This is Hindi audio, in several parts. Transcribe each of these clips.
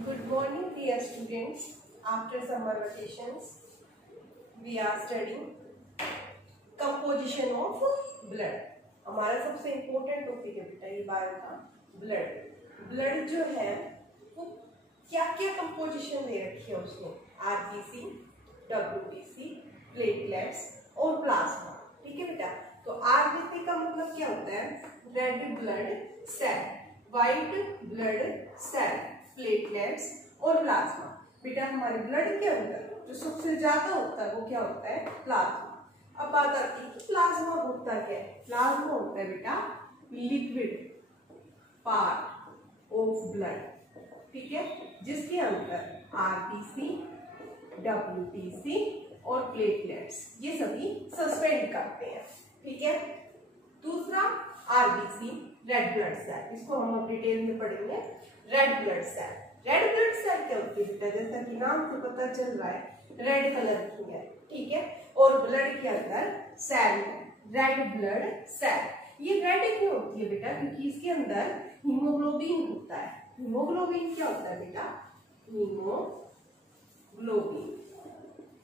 Good morning, dear students. After summer vacations, we are studying composition of blood. हमारा सबसे इम्पोर्टेंट टॉपिक है बेटा ये बायो का ब्लड जो है वो क्या क्या कंपोजिशन दे रखी है उसमें आरबीसी, डब्ल्यूबीसी, प्लेटलेट्स और प्लाज्मा। ठीक है बेटा, तो आरबीसी का मतलब क्या होता है? Red blood cell, white blood cell, platelets और प्लाज्मा। बेटा हमारे ब्लड के अंदर जो सबसे ज्यादा होता है वो क्या होता है? प्लाज्मा। अब बात आती है कि प्लाज्मा होता क्या है? प्लाज्मा होता है बेटा लिक्विड पार्ट ऑफ ब्लड, ठीक है, जिसके अंदर आरबीसी, डब्ल्यूबीसी और प्लेटलेट्स ये सभी सस्पेंड करते हैं। ठीक है, दूसरा आरबीसी रेड ब्लड सेल, इसको हम डिटेल में पढ़ेंगे। Red blood cell, red blood cell क्या होती है बेटा? जैसा कि नाम से पता चल रहा है रेड कलर की है, ठीक है, और ब्लड के अंदर सेल है, रेड ब्लड सेल। ये रेड क्यों होती है बेटा? क्योंकि इसके अंदर हीमोग्लोबिन होता है। हीमोग्लोबिन क्या होता है बेटा?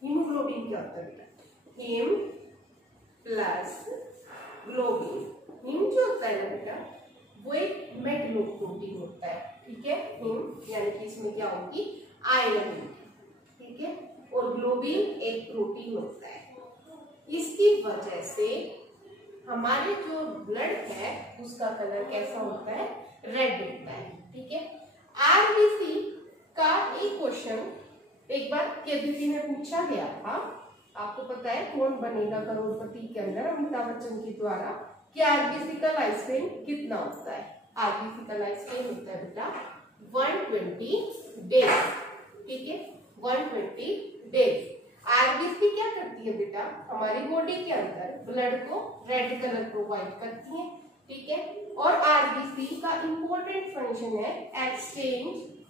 हीमोग्लोबिन क्या होता है बेटा? Haem plus globin. हीम जो होता है ना बेटा वो एक मेटलोप्रोटीन होता है, ठीक है, हीम यानी कि इसमें क्या होगी? आयरन, ठीक है, और ग्लोबिन एक प्रोटीन होता है। इसकी वजह से हमारे जो ब्लड है उसका कलर कैसा होता है? रेड होता है। ठीक है, आरबीसी का एक क्वेश्चन एक बार केबीसी में पूछा गया था। आपको पता है कौन बनेगा करोड़पति के अंदर अमिताभ बच्चन के द्वारा कि आरबीसी का लाइफ स्पेन कितना होता है? आरबीसी का लाइफ स्पेन होता है बेटा 120 डेज। ठीक है, 120 डेज। आरबीसी क्या करती है बेटा? हमारी बॉडी के अंदर ब्लड को रेड कलर प्रोवाइड करती है, ठीक है, और आरबीसी का इंपॉर्टेंट फंक्शन है exchange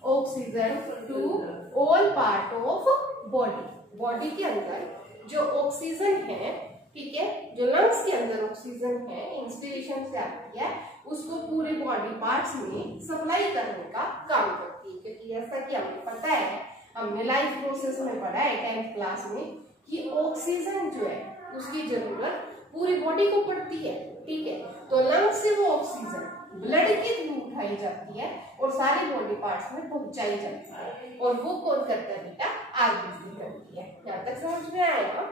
oxygen to all part of body. Body के अंदर जो ऑक्सीजन है, ठीक है, जो लंग्स के अंदर ऑक्सीजन है इंस्पिरेशन से आती है, उसको पूरे बॉडी पार्ट्स में सप्लाई करने का काम करती है। क्योंकि ऐसा कि हमें पता है, हमने लाइफ प्रोसेस में पढ़ा है 10th क्लास में कि ऑक्सीजन जो है उसकी जरूरत पूरी बॉडी को पड़ती है। ठीक है, तो लंग्स से वो ऑक्सीजन ब्लड के थ्रू उठाई जाती है और सारी बॉडी पार्ट्स में पहुंचाई जाती है, और वो कौन करता है बेटा? आरबीसी करती है। यहाँ तक समझ में आएगा?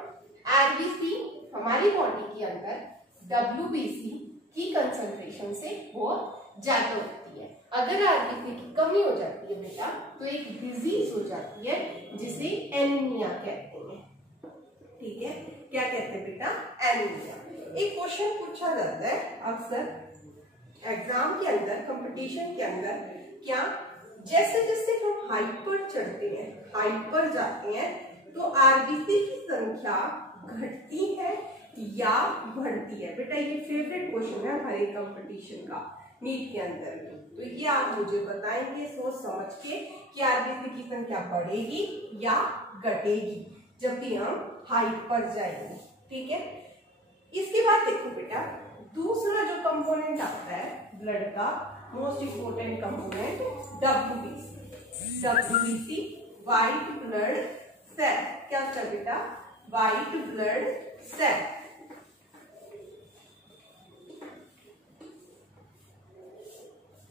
आरबीसी हमारी बॉडी के अंदर डब्ल्यूबीसी की कंसंट्रेशन से बहुत ज्यादा होती है। अगर आरबीसी की कमी हो जाती है बेटा तो एक डिजीज हो जाती है जिसे एनीमिया कहते हैं। ठीक है, क्या कहते हैं बेटा? एनीमिया। एक क्वेश्चन पूछा जाता है अक्सर एग्जाम के अंदर, कंपटीशन के अंदर, क्या जैसे जैसे हम हाइट पर चढ़ते हैं, हाइट पर जाते हैं, तो आरबीसी की संख्या घटती है या बढ़ती है? बेटा ये फेवरेट क्वेश्चन है हमारे कंपटीशन का नीट के अंदर में। तो ये आप मुझे बताएंगे सोच समझ के कि आरबीसी की संख्या बढ़ेगी या घटेगी जब भी हम हाइट पर जाएंगे। ठीक है, इसके बाद देखो बेटा दूसरा जो कंपोनेंट आता है ब्लड का most important component WBC. WBC white blood cell क्या होता है बेटा? White blood cell.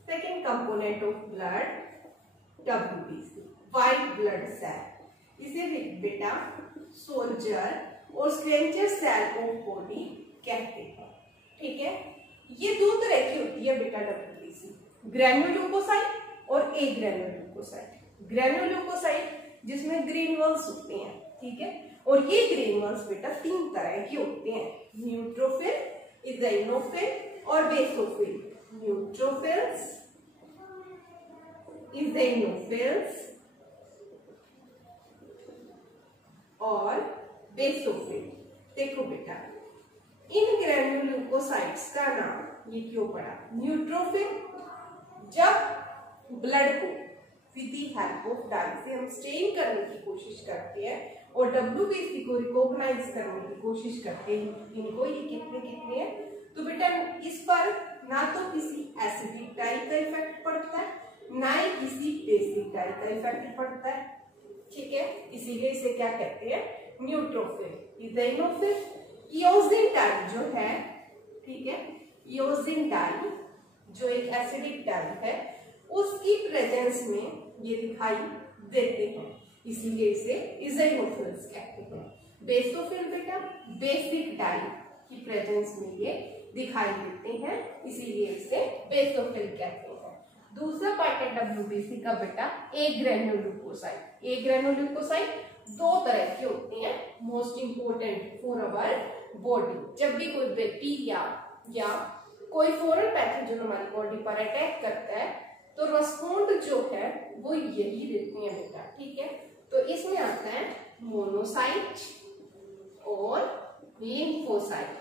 Second component of blood WBC white blood cell. इसे बेटा सोल्जर और स्ट्रेंजर सेल ऑफ बॉडी कहते हैं। ठीक है, ये दो तरह की होती है बेटा डब्ल्यूबीसी, ग्रेन्युलोकोसाइट और ए ग्रेन्युलोकोसाइट। ग्रेन्युलोकोसाइट जिसमें ग्रेन्युल्स होते हैं, ठीक है, और ये ग्रेन्युल्स बेटा तीन तरह के होते हैं, न्यूट्रोफिल, इज़ोनोफिल और बेसोफिल। न्यूट्रोफिल्स, इज़ोनोफिल्स और बेसोफिल। देखो बेटा इन ग्रेन्युलोकोसाइट्स का नाम ये क्यों पड़ा? न्यूट्रोफिल जब ब्लड को with the help of dye से हम स्टेन करने की कोशिश करते हैं और डब्ल्यूबीसी को रिकॉग्नाइज करने की कोशिश करते हैं, इनको ये कितने कितने हैं, तो बेटा इस पर ना तो किसी एसिडिक डाई का इफेक्ट पड़ता है ना ही किसी बेसिक डाई का इफेक्ट पड़ता है, ठीक है, इसीलिए इसे क्या कहते हैं, न्यूट्रोफिल। इथेनोफिल, इओजिन डाई जो है, ठीक है, इओजिन डाई जो एक एसिडिक डाई है, उसकी प्रेजेंस में ये दिखाई देते हैं, इसीलिए इसे इथेनोफिल्स कहते हैं। बेसोफिल बेटा बेसिक डाई की प्रेजेंस में ये दिखाई देते हैं, इसीलिए इसे बेसोफिल कहते हैं। दूसरा पार्ट है WBC का बेटा ए ग्रेन्युलोकोसाइट। ए ग्रेन्युलोकोसाइट दो तरह के होते हैं, most important for our body. जब भी कोई बैक्टीरिया या कोई फॉरेन पैथोजन हमारी बॉडी पर अटैक करता है तो रेस्पॉन्ड जो है वो यही देते हैं बेटा, ठीक है। तो इसमें आता है मोनोसाइट और लिम्फोसाइट,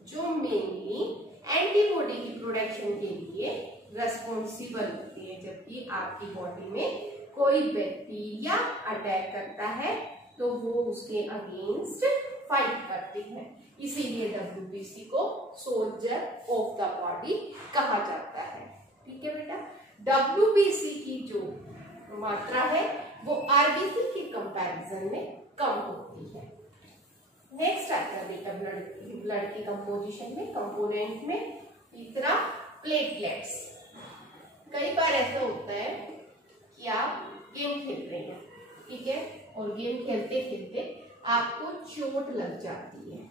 जो मेनली एंटीबॉडी की प्रोडक्शन के लिए रेस्पॉन्सिबल होती है। जबकि आपकी बॉडी में कोई बैक्टीरिया अटैक करता है तो वो उसके अगेंस्ट फाइट करती है, इसीलिए WBC को सोल्जर ऑफ द बॉडी कहा जाता है, ठीक है बेटा। WBC की जो मात्रा है वो RBC के कंपैरिजन में कम होती है। नेक्स्ट आता है बेटा ब्लड की कंपोजिशन में, कंपोनेंट में तीसरा प्लेटलेट्स। कई बार ऐसा होता है कि आप गेम खेल रहे हैं, ठीक है, और गेम खेलते खेलते आपको चोट लग जाती है।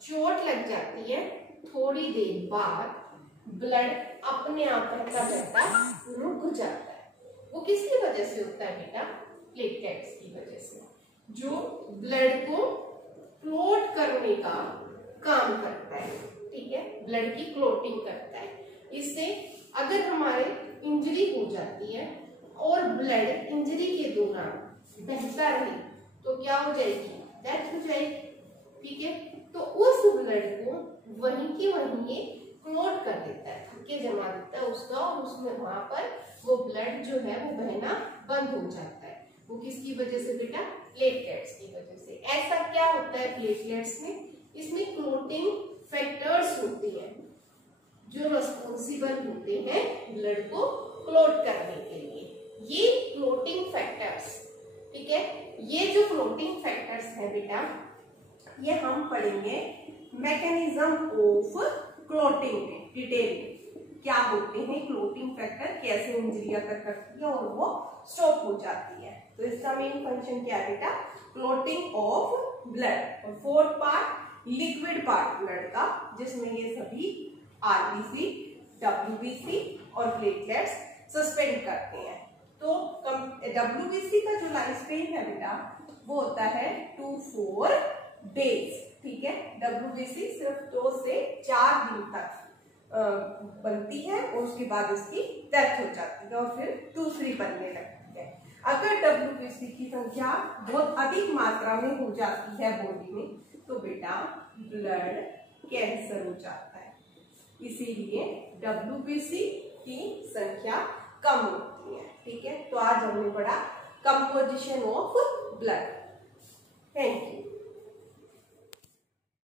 चोट लग जाती है, थोड़ी देर बाद ब्लड अपने आप बहता बहता रुक जाता है। वो किसकी वजह से होता है बेटा, प्लेटलेट्स की वजह से, जो ब्लड को क्लोट करने का काम करता है, ठीक है, ब्लड की क्लोटिंग करता है। इससे अगर हमारे इंजरी हो जाती है और ब्लड इंजरी के दौरान बहता रहे तो क्या हो जाएगी, डेथ हो जाएगी, ठीक है। तो उस ब्लड को वहीं की वहीं ये क्लोट कर देता है, थक्के जमा देता है उसका, और उसमें वहां पर वो ब्लड जो है वो बहना बंद हो जाता है। वो किसकी वजह से बेटा, प्लेटलेट्स की वजह से। ऐसा क्या होता है प्लेटलेट्स में, इसमें क्लोटिंग फैक्टर्स होते हैं जो रिस्पॉन्सिबल होते हैं ब्लड को क्लोट करने के लिए। ये क्लोटिंग फैक्टर्स, ठीक है, ये जो क्लोटिंग फैक्टर्स हैं बेटा, ये हम पढ़ेंगे मैकेनिज्म ऑफ क्लोटिंग में डिटेल में। क्या होते हैं क्लोटिंग फैक्टर, कैसे इंजरी अगर करती है और वो स्टॉप हो जाती है। तो इसका मेन फंक्शन क्या है बेटा, क्लोटिंग ऑफ ब्लड। और fourth part liquid part blood का, जिसमें ये सभी RBC, WBC और प्लेटलेट्स सस्पेंड करते हैं। तो WBC का जो लाइफ स्पेन है बेटा वो होता है 2 to 4 डेज, ठीक है। WBC सिर्फ 2 से 4 दिन तक बनती है और उसके बाद इसकी डेथ हो जाती है और फिर दूसरी बनने लगती है। अगर WBC की संख्या बहुत अधिक मात्रा में हो जाती है बॉडी में तो बेटा ब्लड कैंसर हो जाता है, इसीलिए WBC की संख्या कम होती है, ठीक है। तो आज हमने पढ़ा composition of blood. Thank you.